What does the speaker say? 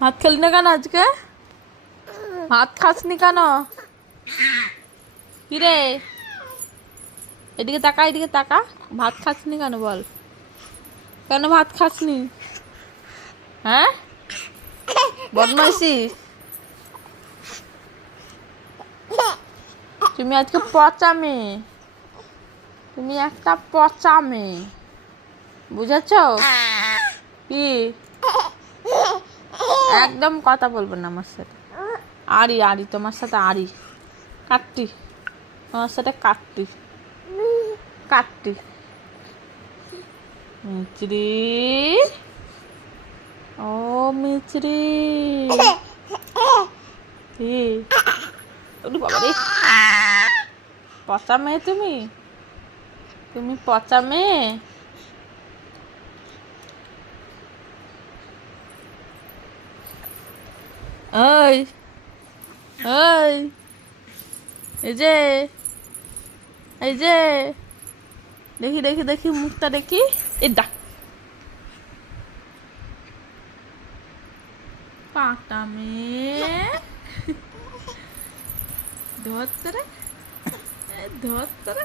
ভাত খেলি না কেন আজকে? ভাত খাসনি কেন? কিরে, এদিকে তাকা, এদিকে তাকা। ভাত খাসনি কেন বল? কেন ভাত খাসনি? হ্যাঁ, বদমাইশি। তুমি আজকে পচা মেয়ে, তুমি একটা পচা মেয়ে, বুঝেছ? কি একদম কথা বলবে না আমার সাথে। আরি আরি তোমার সাথে আরি কাটতি, তোমার সাথে কাটতি কাটতি। মিচড়ি, ও মিচড়ি, কি বাবা রে, পচা মেয়ে তুমি, তুমি পচা মেয়ে। ওই ওই, এই যে, এই যে, দেখি দেখি দেখি মুখটা দেখি। এই ডাক পাটা মেয়ে, ধর তোরে, ধর তোরে।